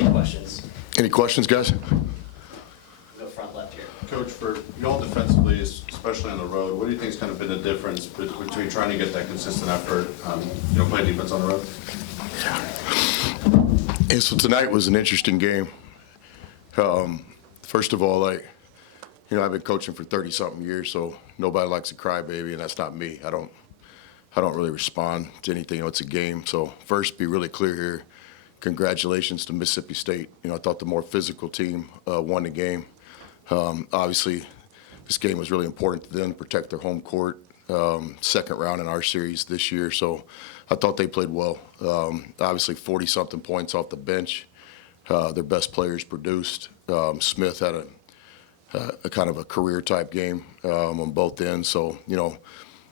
Any questions? Any questions, guys? Go front left here. Coach, for y'all defensively, especially on the road, what do you think has kind of been the difference between trying to get that consistent effort, playing defense on the road? And so tonight was an interesting game. First of all, I've been coaching for 30-something years, so nobody likes a crybaby, and that's not me. I don't really respond to anything. It's a game. So first, be really clear here. Congratulations to Mississippi State. I thought the more physical team won the game. Obviously, this game was really important to them to protect their home court. Second round in our series this year, so I thought they played well. Obviously, 40-something points off the bench. Their best players produced. Smith had a kind of a career-type game on both ends, so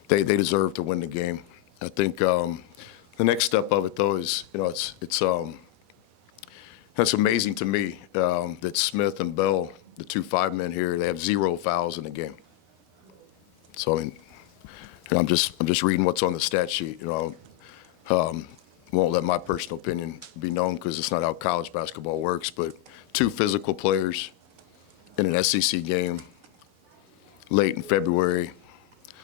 they deserve to win the game. I think the next step of it, though, is it's amazing to me that Smith and Bell, the two 5 men here, they have 0 fouls in the game. So I'm just reading what's on the stat sheet. Won't let my personal opinion be known because it's not how college basketball works. But 2 physical players in an SEC game late in February,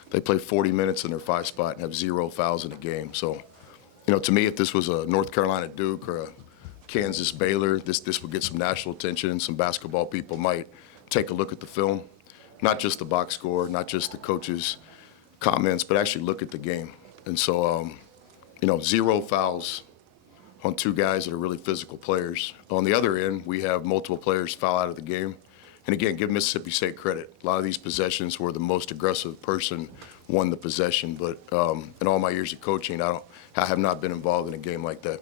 they play 40 minutes in their 5 spot and have 0 fouls in the game. So, to me, if this was a North Carolina Duke or a Kansas Baylor, this would get some national attention. Some basketball people might take a look at the film, not just the box score, not just the coaches' comments, but actually look at the game. And so, 0 fouls on 2 guys that are really physical players. On the other end, we have multiple players foul out of the game. And again, give Mississippi State credit. A lot of these possessions where the most aggressive person won the possession. But in all my years of coaching, I have not been involved in a game like that.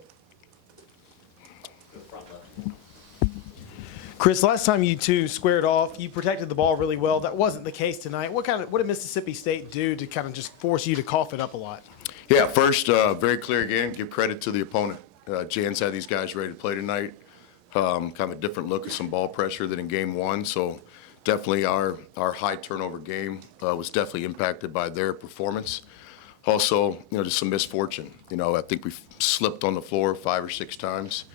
Chris, last time you two squared off, you protected the ball really well. That wasn't the case tonight. What did Mississippi State do to kind of just force you to cough it up a lot? Yeah, first, very clear again, give credit to the opponent. Jan's had these guys ready to play tonight. Kind of a different look at some ball pressure than in game 1. So definitely our high turnover game was definitely impacted by their performance. Also, just some misfortune. I think we slipped on the floor 5 or 6 times.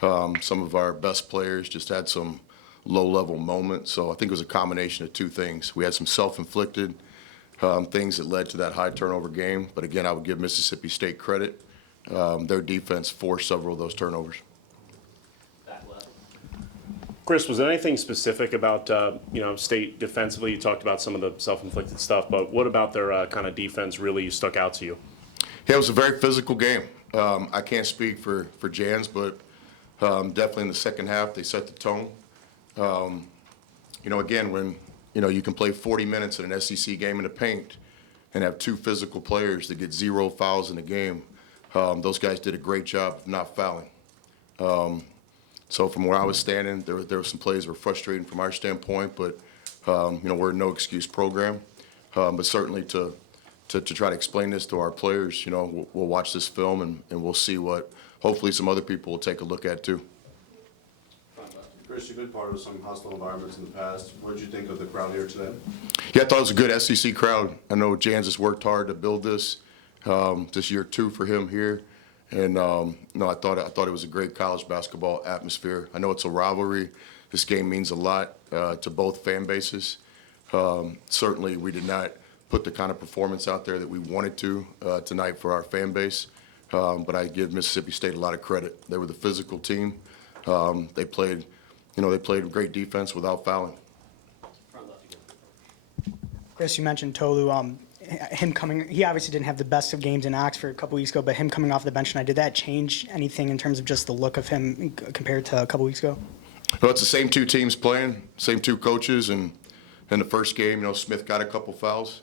Some of our best players just had some low-level moments. So I think it was a combination of 2 things. We had some self-inflicted things that led to that high turnover game. But again, I would give Mississippi State credit. Their defense forced several of those turnovers. Chris, was there anything specific about State defensively? You talked about some of the self-inflicted stuff, but what about their kind of defense really stuck out to you? Yeah, it was a very physical game. I can't speak for Jans, but definitely in the second half they set the tone. Again, when you can play 40 minutes in an SEC game in the paint and have 2 physical players that get 0 fouls in the game, those guys did a great job of not fouling. So from where I was standing, there were some plays that were frustrating from our standpoint, but we're a no excuse program. But certainly to try to explain this to our players, we'll watch this film and we'll see what hopefully some other people will take a look at too. Chris, you've been part of some hostile environments in the past. What did you think of the crowd here today? Yeah, I thought it was a good SEC crowd. I know Jans has worked hard to build this year 2 for him here. And I thought it was a great college basketball atmosphere. I know it's a rivalry. This game means a lot to both fan bases. Certainly, we did not put the kind of performance out there that we wanted to tonight for our fan base. But I give Mississippi State a lot of credit. They were the physical team. They played great defense without fouling. Chris, you mentioned Tolu. He obviously didn't have the best of games in Oxford a couple weeks ago, but him coming off the bench tonight, did that change anything in terms of just the look of him compared to a couple weeks ago? Well, it's the same 2 teams playing, same 2 coaches, and in the first game, Smith got a couple fouls.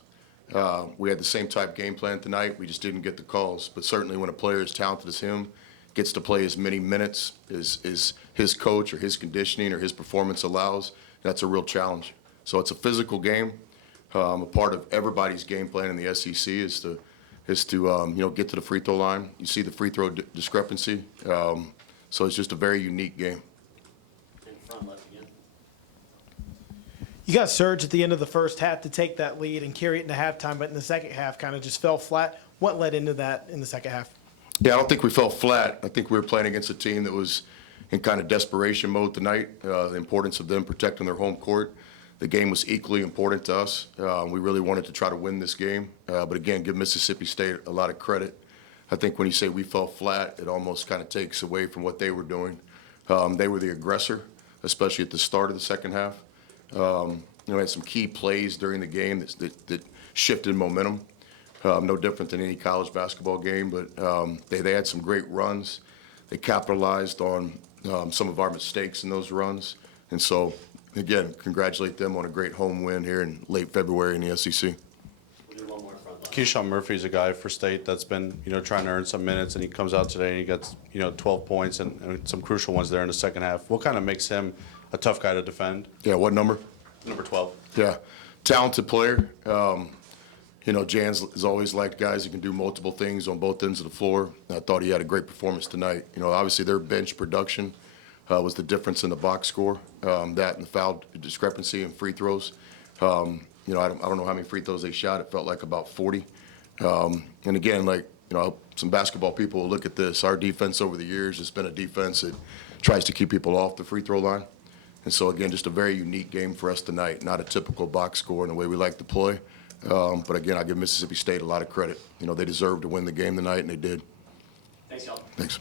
We had the same type game plan tonight. We just didn't get the calls. But certainly when a player as talented as him gets to play as many minutes as his coach or his conditioning or his performance allows, that's a real challenge. So it's a physical game. A part of everybody's game plan in the SEC is to get to the free throw line. You see the free throw discrepancy. So it's just a very unique game. You got surge at the end of the first half to take that lead and carry it into halftime, but in the second half kind of just fell flat. What led into that in the second half? Yeah, I don't think we fell flat. I think we were playing against a team that was in kind of desperation mode tonight, the importance of them protecting their home court. The game was equally important to us. We really wanted to try to win this game. But again, give Mississippi State a lot of credit. I think when you say we fell flat, it almost kind of takes away from what they were doing. They were the aggressor, especially at the start of the second half. Had some key plays during the game that shifted momentum. No different than any college basketball game, but they had some great runs. They capitalized on some of our mistakes in those runs. And so, again, congratulate them on a great home win here in late February in the SEC. We'll do one more front left. Keyshawn Murphy's a guy for State that's been, trying to earn some minutes, and he comes out today and he gets, 12 points and some crucial ones there in the second half. What kind of makes him a tough guy to defend? Yeah, what number? Number 12. Yeah, talented player. Jans has always liked guys who can do multiple things on both ends of the floor. I thought he had a great performance tonight. Obviously their bench production was the difference in the box score. That and the foul discrepancy and free throws. I don't know how many free throws they shot. It felt like about 40. And again, some basketball people will look at this. Our defense over the years has been a defense that tries to keep people off the free throw line. And so, again, just a very unique game for us tonight. Not a typical box score in the way we like to play. But, again, I give Mississippi State a lot of credit. They deserved to win the game tonight, and they did. Thanks, y'all. Thanks.